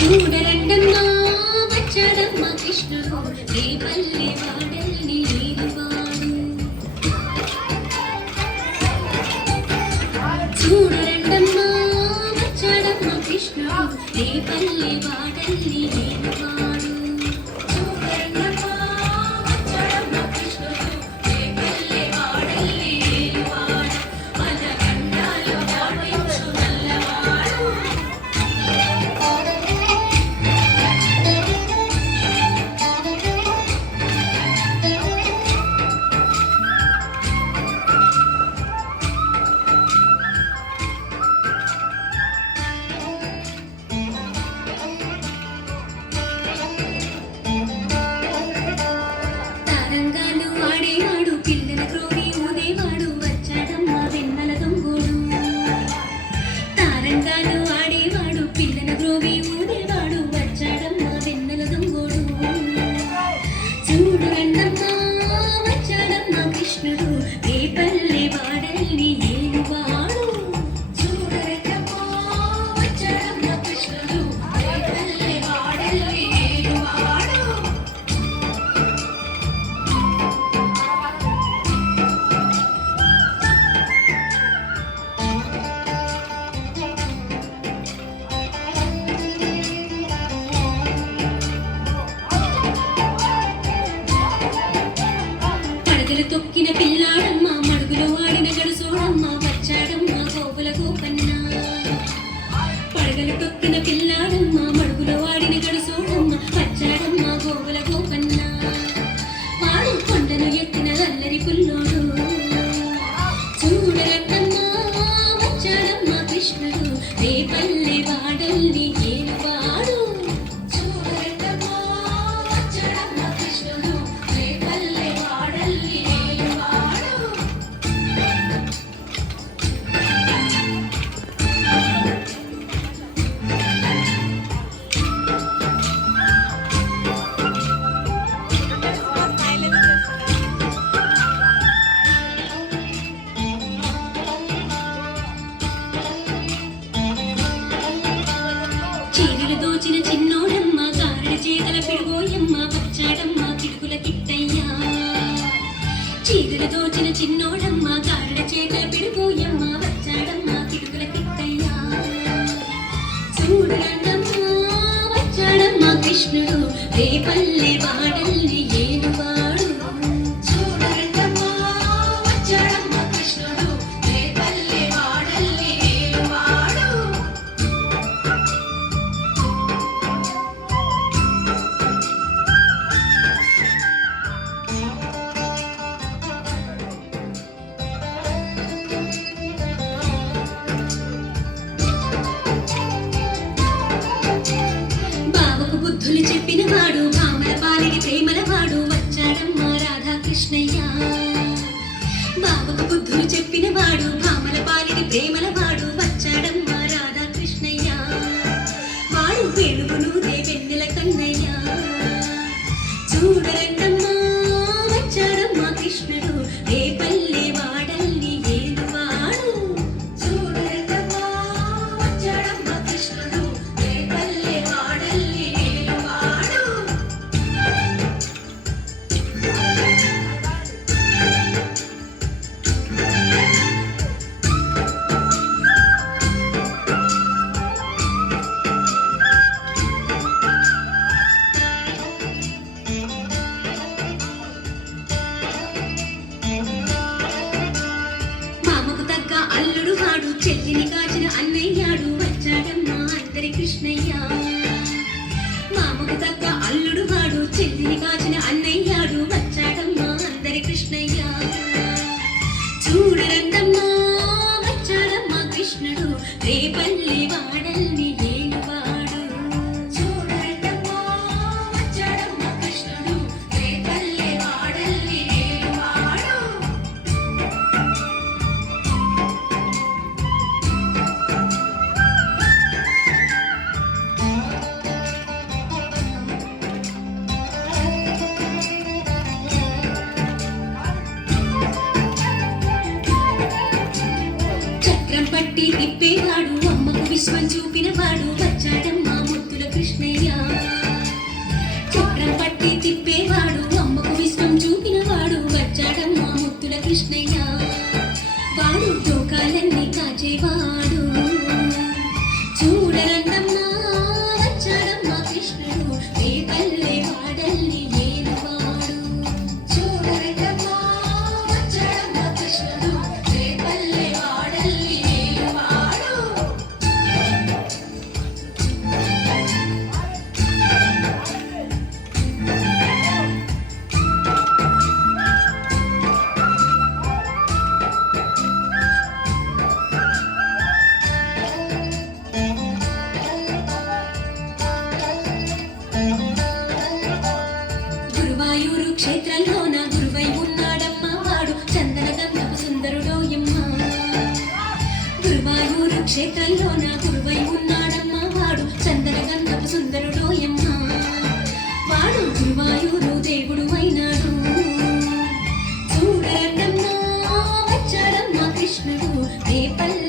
చూడరండమ్మా వచ్చాడమ్మ కృష్ణుడు ఏ పల్లె వాడల్ని ఏలువాడు. చూడరండమ్మా వచ్చాడమ్మ కృష్ణుడు ఏ పల్లె వాడల్ని ఏలువాడు. తొక్కిన పిల్లాడమ్మ మడుగులో ఆడిన గడుసోడమ్మ వచ్చాడమ్మ గోపుల గోపన్న. పడగలు తొక్కిన పిల్లాడమ్మ మడుగులో ఆడిన గడుసోడమ్మ వచ్చాడమ్మ గోపుల గోపన్న. వాడు కొండను ఎత్తిన అల్లరి పుల్లోడు. చూడరమ్మా వచ్చాడమ్మ కృష్ణుడు ఏ పల్లె వాడల్ని ఏలువాడు. చీరలు దోచిన చిన్నోడమ్మ కారణ చేతల పిడుగోయమ్మ వచ్చాడమ్మ కిడుకుల కిట్టయ్యా. చీరలు దోచిన చిన్నోడమ్మ కారణ చేతల పిడుగోయమ్మ వచ్చాడమ్మ కిడుకుల కిట్టయ్యా. చూడరండమ్మ వచ్చాడమ్మ కృష్ణుడు ఏ పల్లె వాడల్ని ఏలువాడు. బుద్ధులు చెప్పిన వాడు భామల పాలిడి ప్రేమల వాడు వచ్చాడమ్మ రాధాకృష్ణయ్య. బాబుకు బుద్ధులు చెప్పిన వాడు భామల పాలిడి ప్రేమల వాడు వచ్చాడమ్మ రాధాకృష్ణయ్య. వాడు వేణుగును దేవెన్నెల కన్నయ్య. చూడరండమ్మా వచ్చాడమ్మ కృష్ణుడు ఏ పల్లె వాడల్ని ఏలువాడు. చూడరండమ్మా వచ్చాడమ్మ కృష్ణుడు ఏ పల్లె వాడల్ని ఏలువాడు. అల్లుడు వాడు చెల్లిని కాచిన అన్నయ్యాడు వచ్చాడమ్మ అందరి కృష్ణయ్య. మామకు తగ్గ అల్లుడు వాడు చెల్లిని కాచిన అన్నయ్యాడు వచ్చాడమ్మ అందరి కృష్ణయ్య. చూడరండమ్మా వచ్చాడమ్మ కృష్ణుడు ఏ పల్లె వాడల్ని ఏలువాడు. చూడరండమ్మా వచ్చాడమ్మ కృష్ణుడు ఏ పల్లె వాడల్ని ఏలువాడు. చక్రం పట్టి తిప్పేవాడు అమ్మకు విశ్వం చూపినవాడు వచ్చాడమ్మ ముద్దుల కృష్ణ. క్షేత్రంలో నా గురువై ఉన్నాడమ్మ వాడు చందన గంధపు సుందరుడోయమ్మ గురువాయూరు క్షేత్రంలో నా గురువై ఉన్నాడమ్మ వాడు చందన గంధపు సుందరుడోయమ్మ వాడు గురువాయూరు దేవుడు అయినాడు చూడరమ్మా వచ్చాడమ్మ కృష్ణుడు రేపల్ల